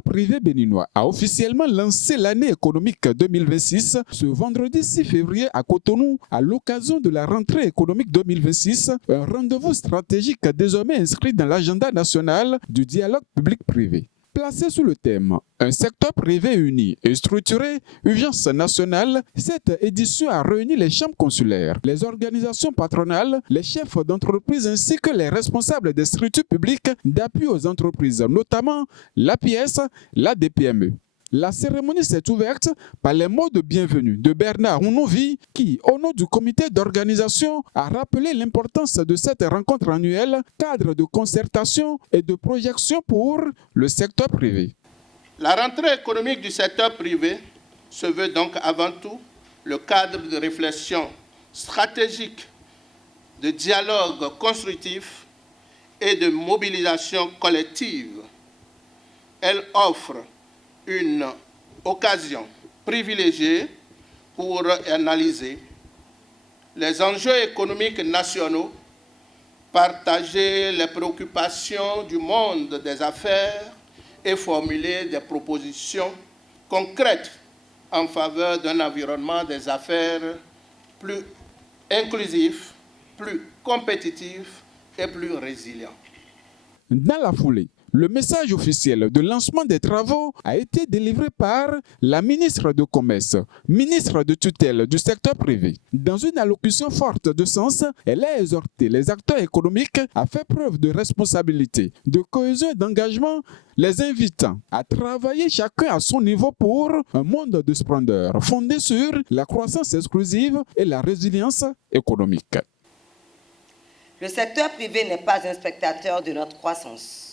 secteur privé béninois a officiellement lancé l'année économique 2026 ce vendredi 6 février à Cotonou à l'occasion de la rentrée économique 2026, un rendez-vous stratégique désormais inscrit dans l'agenda national du dialogue public-privé. Placé sous le thème « Un secteur privé uni et structuré, urgence nationale », cette édition a réuni les chambres consulaires, les organisations patronales, les chefs d'entreprise ainsi que les responsables des structures publiques d'appui aux entreprises, notamment l'APS, la DPME. La cérémonie s'est ouverte par les mots de bienvenue de Bernard Ounouvi qui, au nom du comité d'organisation, a rappelé l'importance de cette rencontre annuelle, cadre de concertation et de projection pour le secteur privé. La rentrée économique du secteur privé se veut donc avant tout le cadre de réflexion stratégique, de dialogue constructif et de mobilisation collective. Elle offre une occasion privilégiée pour analyser les enjeux économiques nationaux, partager les préoccupations du monde des affaires et formuler des propositions concrètes en faveur d'un environnement des affaires plus inclusif, plus compétitif et plus résilient. Dans la foulée, le message officiel de lancement des travaux a été délivré par la ministre de Commerce, ministre de tutelle du secteur privé. Dans une allocution forte de sens, elle a exhorté les acteurs économiques à faire preuve de responsabilité, de cohésion et d'engagement, les invitant à travailler chacun à son niveau pour un monde de splendeur fondé sur la croissance exclusive et la résilience économique. Le secteur privé n'est pas un spectateur de notre croissance.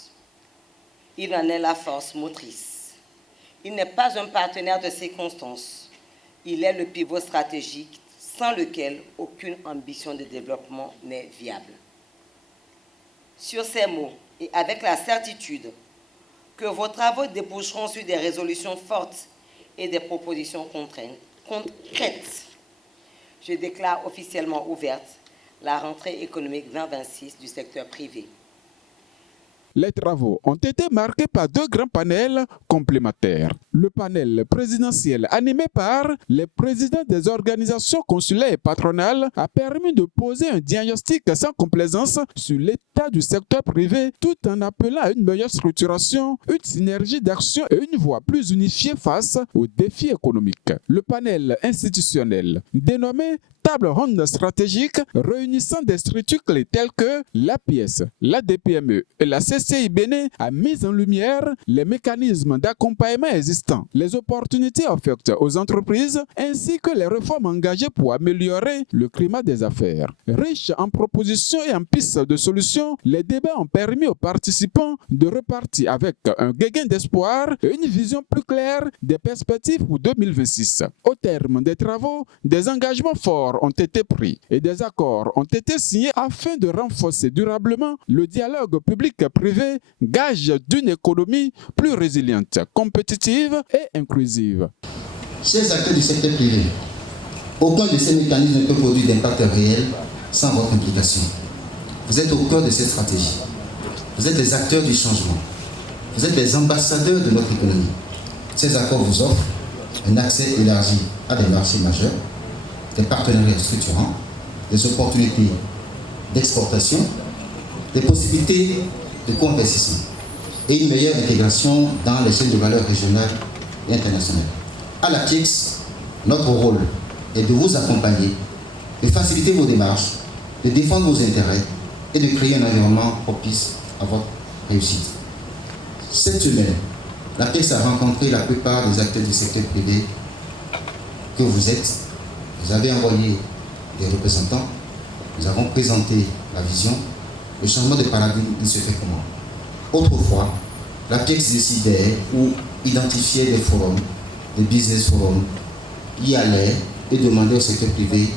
Il en est la force motrice. Il n'est pas un partenaire de circonstance. Il est le pivot stratégique sans lequel aucune ambition de développement n'est viable. Sur ces mots et avec la certitude que vos travaux déboucheront sur des résolutions fortes et des propositions concrètes, je déclare officiellement ouverte la rentrée économique 2026 du secteur privé. Les travaux ont été marqués par deux grands panels complémentaires. Le panel présidentiel animé par les présidents des organisations consulaires et patronales a permis de poser un diagnostic sans complaisance sur l'état du secteur privé tout en appelant à une meilleure structuration, une synergie d'action et une voie plus unifiée face aux défis économiques. Le panel institutionnel, dénommé table ronde stratégique réunissant des structures clés telles que l'APS, la DPME et la CCI Bénin a mis en lumière les mécanismes d'accompagnement existants, les opportunités offertes aux entreprises ainsi que les réformes engagées pour améliorer le climat des affaires. Riches en propositions et en pistes de solutions, les débats ont permis aux participants de repartir avec un gain d'espoir et une vision plus claire des perspectives pour 2026. Au terme des travaux, des engagements forts ont été pris et des accords ont été signés afin de renforcer durablement le dialogue public-privé, gage d'une économie plus résiliente, compétitive et inclusive. Chers acteurs du secteur privé, aucun de ces mécanismes ne peut produire d'impact réel sans votre implication. Vous êtes au cœur de cette stratégie. Vous êtes les acteurs du changement. Vous êtes les ambassadeurs de notre économie. Ces accords vous offrent un accès élargi à des marchés majeurs, des partenariats structurants, des opportunités d'exportation, des possibilités de co-investissement et une meilleure intégration dans les chaînes de valeur régionales et internationales. À la PIEX, notre rôle est de vous accompagner, de faciliter vos démarches, de défendre vos intérêts et de créer un environnement propice à votre réussite. Cette semaine, la PIEX a rencontré la plupart des acteurs du secteur privé que vous êtes. Vous avez envoyé des représentants, nous avons présenté la vision. Le changement de paradigme, il se fait comment? Autrefois, la PIEX décidait ou identifiait des forums, des business forums, y allait et demandait au secteur privé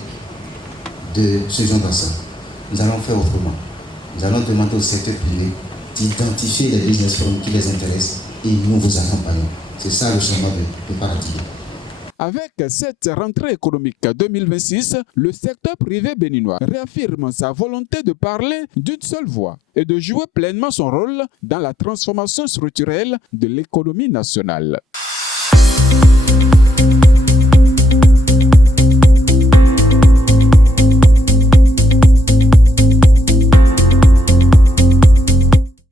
de se joindre à ça. Nous allons faire autrement. Nous allons demander au secteur privé d'identifier les business forums qui les intéressent et nous vous accompagnons. C'est ça le changement de paradigme. Avec cette rentrée économique 2026, le secteur privé béninois réaffirme sa volonté de parler d'une seule voix et de jouer pleinement son rôle dans la transformation structurelle de l'économie nationale.